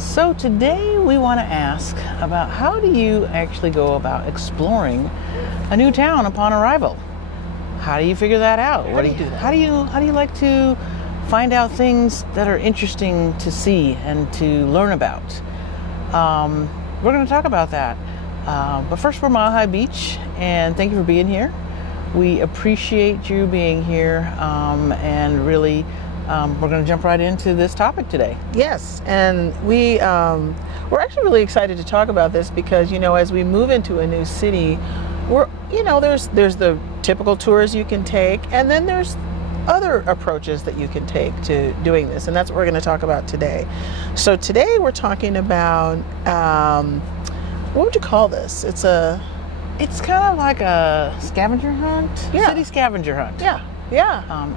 So today we want to ask about how do you actually go about exploring a new town upon arrival? How do you figure that out? How do you do that? How do you like to find out things that are interesting to see and to learn about? We're going to talk about that. But first, we're Mile High Beach, and thank you for being here. We appreciate you being here, and really, we're going to jump right into this topic today. Yes, and we're actually really excited to talk about this because, as we move into a new city, there's the typical tours you can take, and then there's other approaches that you can take to doing this, and that's what we're going to talk about today. So today we're talking about, what would you call this? It's kind of like a scavenger hunt, city scavenger hunt. Yeah.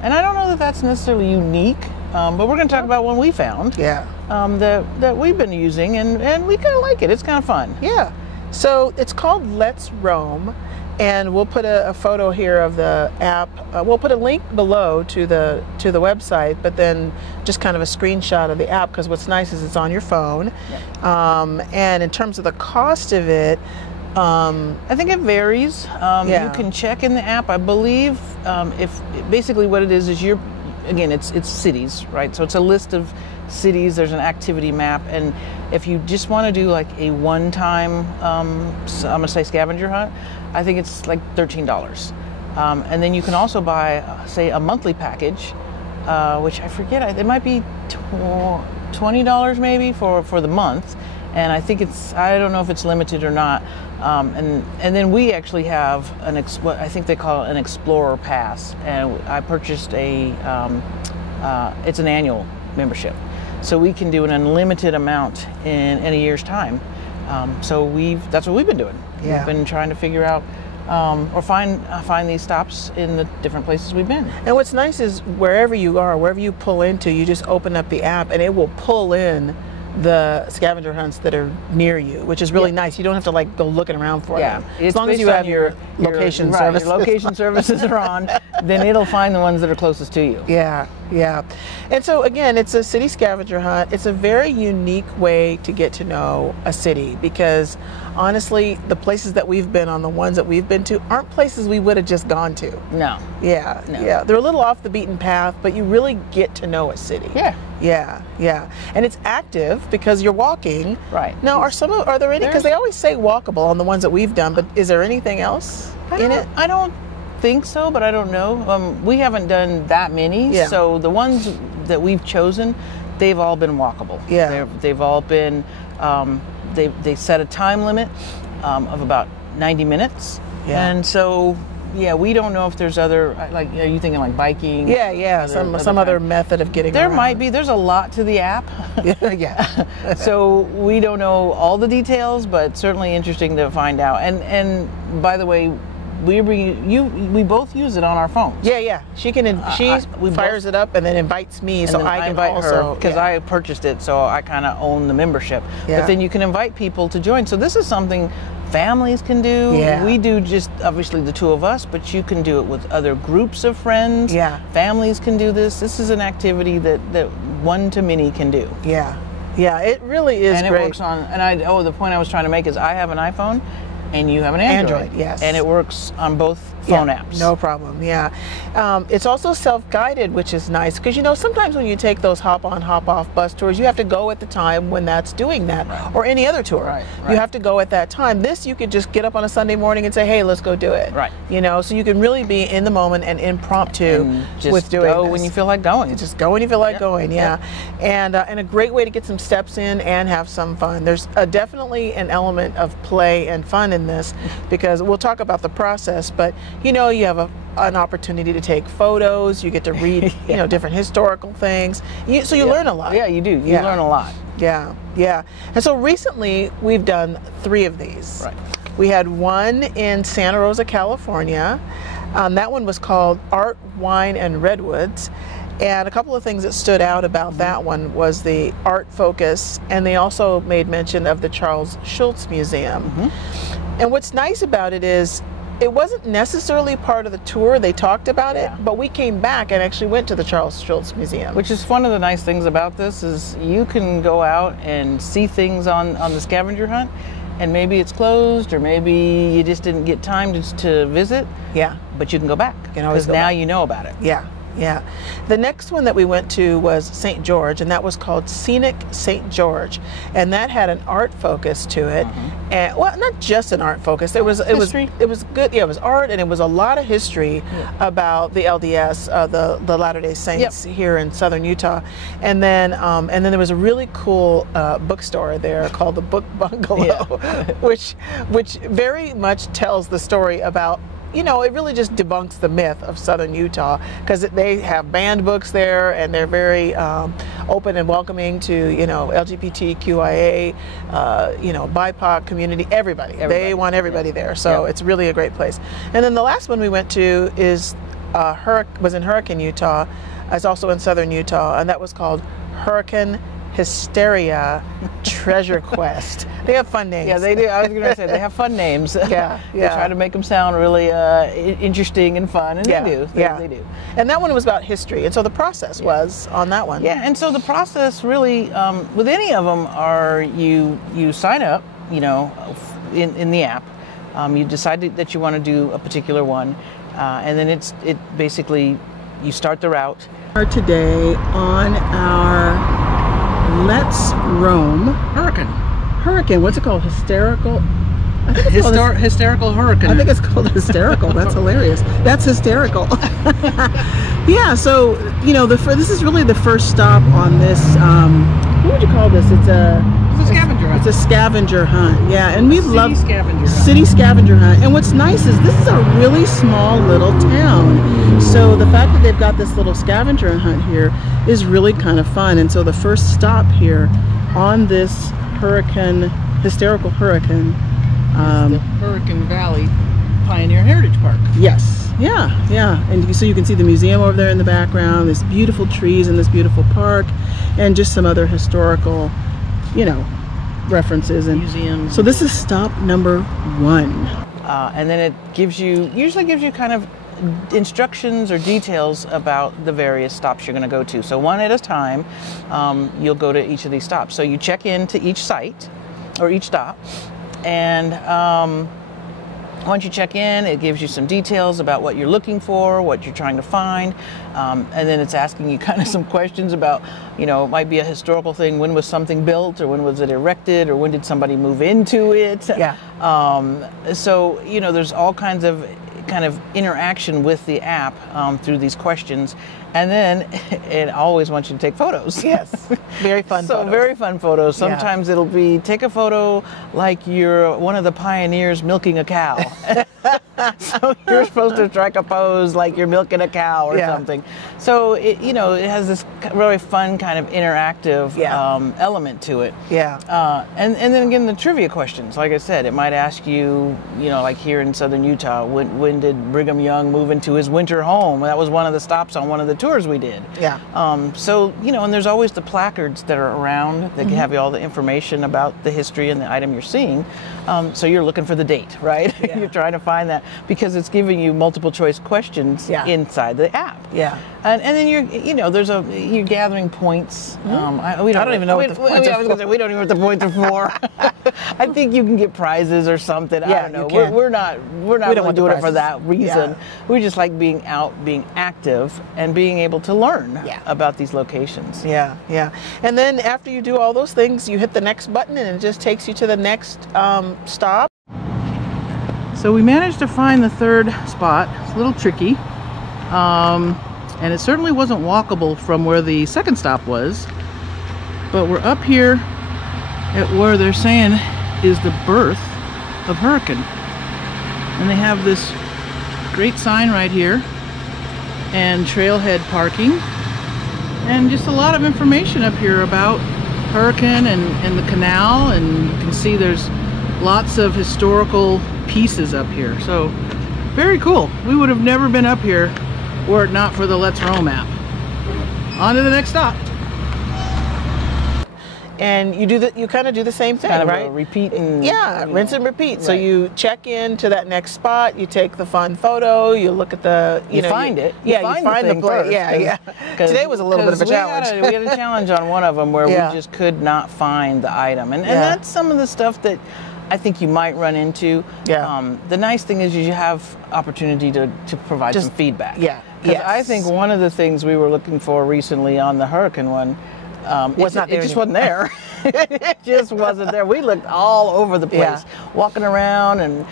And I don't know that that's necessarily unique, but we're going to talk about one we found. That we've been using, and we kind of like it. It's kind of fun. Yeah. So it's called Let's Roam, and we'll put a photo here of the app. We'll put a link below to the website, but then just kind of a screenshot of the app, because what's nice is it's on your phone. Yeah. And in terms of the cost of it, I think it varies. You can check in the app. I believe if basically what it is it's cities, right? So it's a list of cities. There's an activity map, and if you just want to do like a one-time, I'm gonna say scavenger hunt, I think it's like $13. And then you can also buy, say, a monthly package, which I forget. It might be $20 maybe for the month. And I think I don't know if it's limited or not. And then we actually have what I think they call it an Explorer Pass. And I purchased it's an annual membership. So we can do an unlimited amount in a year's time. So that's what we've been doing. Yeah. We've been trying to figure out or find these stops in the different places we've been. And what's nice is wherever you are, wherever you pull into, you just open up the app and it will pull in the scavenger hunts that are near you, which is really nice. You don't have to go looking around for them. As long as you have your location services. Your location services are on, then it'll find the ones that are closest to you. Yeah. And so again, it's a city scavenger hunt. It's a very unique way to get to know a city, because honestly, the places that we've been on, the ones that we've been to, aren't places we would have just gone to. No. Yeah. They're a little off the beaten path, but you really get to know a city. Yeah. And it's active because you're walking. Right. Now, are there any, because they always say walkable on the ones that we've done, but is there anything else in it? I don't think so, but I don't know. We haven't done that many, so the ones that we've chosen, they've all been walkable. Yeah. They've all been, they set a time limit of about 90 minutes. Yeah. And so, we don't know if there's other, are you thinking like biking? Yeah, some other method of getting around. There might be. There's a lot to the app. Yeah. So we don't know all the details, but certainly interesting to find out. And by the way, we both use it on our phones. Yeah. She fires it up and then invites me, so I can invite her because I purchased it, so I kind of own the membership. Yeah. But then you can invite people to join. So this is something families can do. Yeah. We do just obviously the two of us, but you can do it with other groups of friends. Yeah. Families can do this. This is an activity that one to many can do. Yeah, it really is great. And it works on. And the point I was trying to make is I have an iPhone, and you have an Android. Yes. And it works on both phone apps. No problem. Yeah. It's also self-guided, which is nice, because sometimes when you take those hop-on, hop-off bus tours, you have to go at the time when that's doing that, or any other tour. Right. You have to go at that time. This, you could just get up on a Sunday morning and say, hey, let's go do it. Right. So you can really be in the moment and impromptu with doing go this. when you feel like going. Just go when you feel like going. Yeah. And a great way to get some steps in and have some fun. There's definitely an element of play and fun in this, because we'll talk about the process, but you have an opportunity to take photos. You get to read different historical things, so you learn a lot. Yeah, you do. You learn a lot. Yeah. And so recently we've done 3 of these. Right. We had one in Santa Rosa, California. That one was called Art, Wine, and Redwoods. And a couple of things that stood out about that one was the art focus, and they also made mention of the Charles Schulz Museum. And what's nice about it is It wasn't necessarily part of the tour. They talked about it, but we came back and actually went to the Charles Schulz Museum. Which is one of the nice things about this is you can go out and see things on the scavenger hunt, and maybe it's closed or maybe you just didn't get time to visit. Yeah. But you can go back because now you know about it. Yeah. Yeah. The next one that we went to was St. George, and that was called Scenic St. George, and that had an art focus to it. And well, not just an art focus. It was good. Yeah, it was art, and it was a lot of history about the LDS, the Latter-day Saints here in southern Utah. And then there was a really cool bookstore there called the Book Bungalow, which very much tells the story about, you know, it really just debunks the myth of southern Utah, because they have banned books there, and they're very open and welcoming to, you know, LGBTQIA, you know, BIPOC community, everybody. They want everybody there, so it's really a great place. And then the last one we went to was in Hurricane, Utah. It's also in southern Utah, and that was called Hurricane Hysteria Treasure Quest. They have fun names. Yeah, they do. I was going to say they have fun names. Yeah, They try to make them sound really interesting and fun, and they do. They do. And that one was about history, and so the process was on that one. Yeah, and so the process really, with any of them, are you sign up, you know, in the app. You decide that you want to do a particular one, and then it basically, you start the route. Today on our Let's Roam Hurricane. What's it called? Hysterical. I think it's called hysterical hurricane. I think it's called hysterical. That's hilarious. That's hysterical. Yeah. So you know, this is really the first stop on this. What would you call this? It's a scavenger hunt. It's a scavenger hunt. Yeah, and we love city scavenger hunt. And what's nice is this is a really small little town. So the fact that they've got this little scavenger hunt here is really kind of fun. And so the first stop here on this hysterical hurricane, the Hurricane Valley Pioneer Heritage Park. Yes. Yeah. And so you can see the museum over there in the background, this beautiful trees in this beautiful park, and just some other historical, you know, references and museums. So this is stop number 1. And then it usually gives you kind of instructions or details about the various stops you're going to go to. So one at a time, you'll go to each of these stops. So you check into each site or each stop, and once you check in, it gives you some details about what you're looking for, what you're trying to find, and then it's asking you kind of some questions about, you know, it might be a historical thing. When was something built, or when was it erected, or when did somebody move into it? Yeah. So, you know, there's all kinds of kind of interaction with the app through these questions, and then it always wants you to take photos. Yes, very fun. So photos. Very fun photos. Sometimes it'll be take a photo like you're one of the pioneers milking a cow. So you're supposed to strike a pose like you're milking a cow or something. So it has this really fun kind of interactive element to it. Yeah. And then again, the trivia questions. Like I said, it might ask you, like here in southern Utah, when did Brigham Young move into his winter home? That was one of the stops on one of the tours we did. Yeah. So and there's always the placards that are around that have you all the information about the history and the item you're seeing. So you're looking for the date, right? Yeah. You're trying to find that because it's giving you multiple choice questions inside the app. Yeah. And then you're gathering points. I don't even know what the points are for. We don't even know what the points are for. I think you can get prizes or something. Yeah, I don't know. We're not really doing it for that reason. Yeah. We just like being out, being active, and being able to learn about these locations. Yeah. And then after you do all those things, you hit the next button and it just takes you to the next stop. So we managed to find the third spot. It's a little tricky. And it certainly wasn't walkable from where the second stop was. But we're up here at where they're saying is the birth of Hurricane. And they have this great sign right here. And trailhead parking. And just a lot of information up here about Hurricane and the canal. And you can see there's lots of historical pieces up here. So very cool. We would have never been up here were it not for the Let's Roam app. On to the next stop. and you kind of do the same thing, kind of right? A repeat and rinse and repeat. Right. So you check in to that next spot, you take the fun photo, you look at the you find it. You find the place. Yeah. Today was a little bit of a challenge. We had a challenge on one of them where we just could not find the item, and that's some of the stuff that I think you might run into. Yeah. The nice thing is you have opportunity to provide some feedback. Yeah. Because I think one of the things we were looking for recently on the hurricane one, it just wasn't there. It just wasn't there. We looked all over the place, walking around and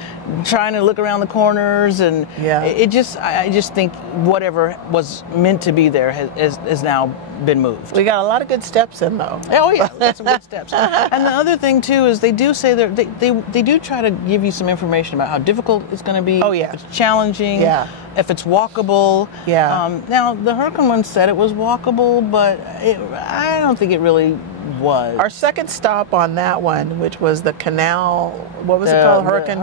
trying to look around the corners, and I just think whatever was meant to be there has now been moved. We got a lot of good steps in, though. Oh yeah, that's some good steps. And the other thing too is they do say they do try to give you some information about how difficult it's going to be. Oh yeah, if it's challenging. Yeah. If it's walkable. Yeah. Now the hurricane one said it was walkable, but I don't think it really was. Our second stop on that one, which was the canal, what was it called? Hurricane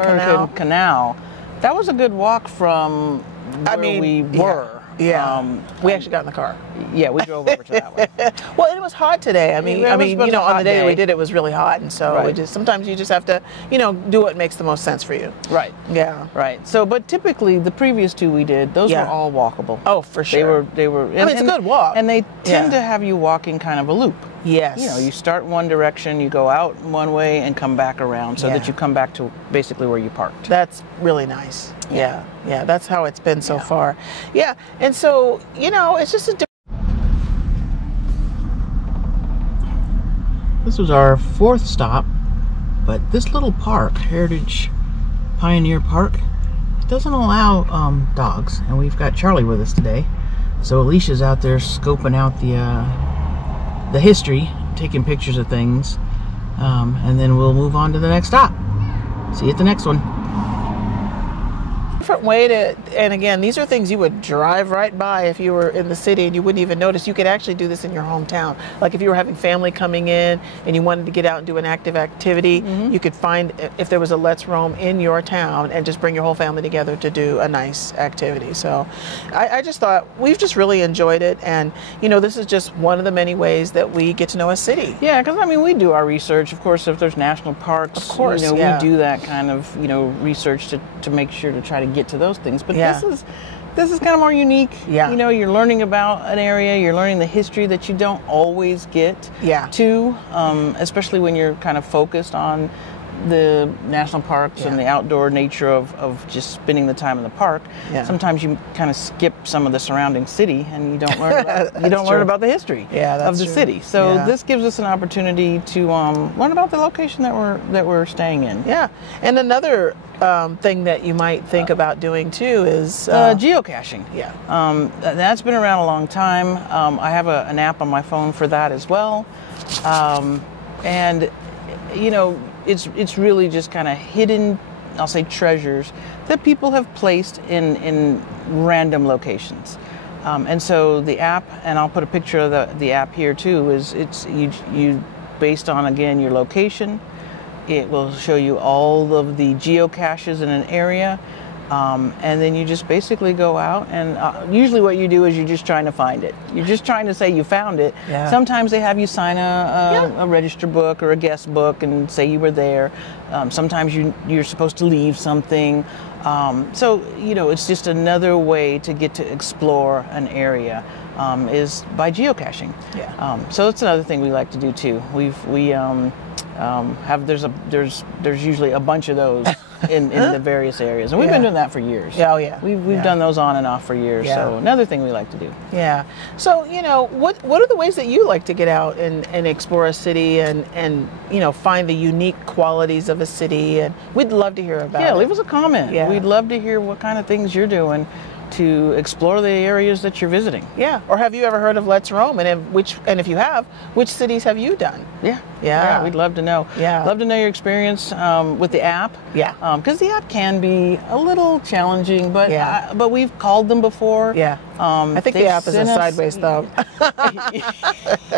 Canal. That was a good walk from where we were. Yeah. We actually got in the car. Yeah, we drove over to that one. Well, it was hot today. I mean, on the day we did it was really hot, and so sometimes you just have to, do what makes the most sense for you. Right. Yeah. Right. So, but typically the previous two we did, those were all walkable. Oh, for sure. They were. It's a good walk. And they tend to have you walking kind of a loop. Yes. You start one direction, you go out one way, and come back around, so that you come back to basically where you parked. That's really nice. Yeah. That's how it's been so far. Yeah. And so, it's just a different. This was our fourth stop, but this little park, Heritage Pioneer Park, doesn't allow dogs, and we've got Charlie with us today. So Alicia's out there scoping out the history, taking pictures of things, and then we'll move on to the next stop. See you at the next one. Different way to, and again, these are things you would drive right by if you were in the city and you wouldn't even notice. You could actually do this in your hometown. Like if you were having family coming in and you wanted to get out and do an active activity, you could find, if there was a Let's Roam in your town, and just bring your whole family together to do a nice activity. So I just thought we've just really enjoyed it, and this is just one of the many ways that we get to know a city. Yeah, because we do our research. Of course, if there's national parks, of course, we do that kind of research to make sure to try to get to those things. But this is kind of more unique. Yeah. You're learning about an area, you're learning the history that you don't always get to, especially when you're kind of focused on the national parks and the outdoor nature of just spending the time in the park. Sometimes you kind of skip some of the surrounding city, and you don't learn about, learn about the history of the city. So this gives us an opportunity to learn about the location that we're staying in. Yeah, and another thing that you might think about doing too is geocaching. Yeah, that's been around a long time. I have an app on my phone for that as well, and it's really just kind of hidden, I'll say, treasures that people have placed in random locations. And so the app, and I'll put a picture of the app here too, is you based on, again, your location. It will show you all of the geocaches in an area. And then you just basically go out, and usually what you do is you're just trying to find it. You're just trying to say you found it. Yeah. Sometimes they have you sign a register book or a guest book and say you were there. Sometimes you're supposed to leave something. So it's just another way to get to explore an area, is by geocaching. Yeah. So that's another thing we like to do too. There's usually a bunch of those in the various areas, and we've been doing that for years. Yeah, oh yeah. We've done those on and off for years. Yeah. So another thing we like to do. Yeah. So what are the ways that you like to get out and explore a city and find the unique qualities of a city? And we'd love to hear about it. Yeah, leave us a comment. Yeah. We'd love to hear what kind of things you're doing to explore the areas that you're visiting. Yeah. Or have you ever heard of Let's Roam? And if you have, which cities have you done? Yeah. Yeah. We'd love to know. Yeah. Love to know your experience with the app. Yeah. Because the app can be a little challenging, but but we've called them before. Yeah. I think the app is a sideways thumb.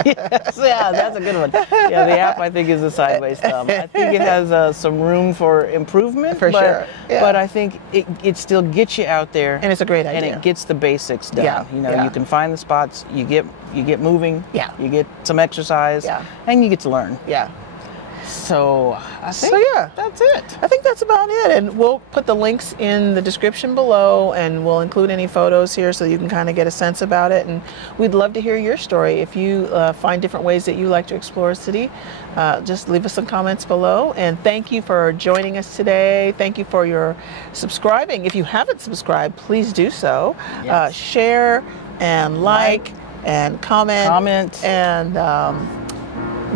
Yes, yeah, that's a good one. Yeah, the app, I think, is a sideways thumb. I think it has some room for improvement. For sure. Yeah. But I think it still gets you out there. And it's a great and it gets the basics done. Yeah, You know, yeah. you can find the spots, you get moving, Yeah. you get some exercise, Yeah. and you get to learn. Yeah. So I think that's it. I think that's about it. And we'll put the links in the description below, and we'll include any photos here so you can kind of get a sense about it. And we'd love to hear your story. If you find different ways that you like to explore a city, just leave us some comments below. And thank you for joining us today. Thank you for your subscribing. If you haven't subscribed, please do so. Yes. Share and like and comment. And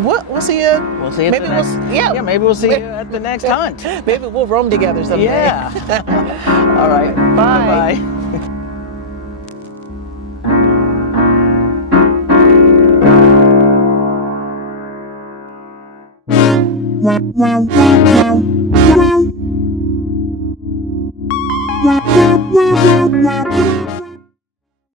we'll see you. We'll see you. Maybe maybe we'll see you at the next hunt. Maybe we'll roam together someday. Yeah. All right. Bye. Bye.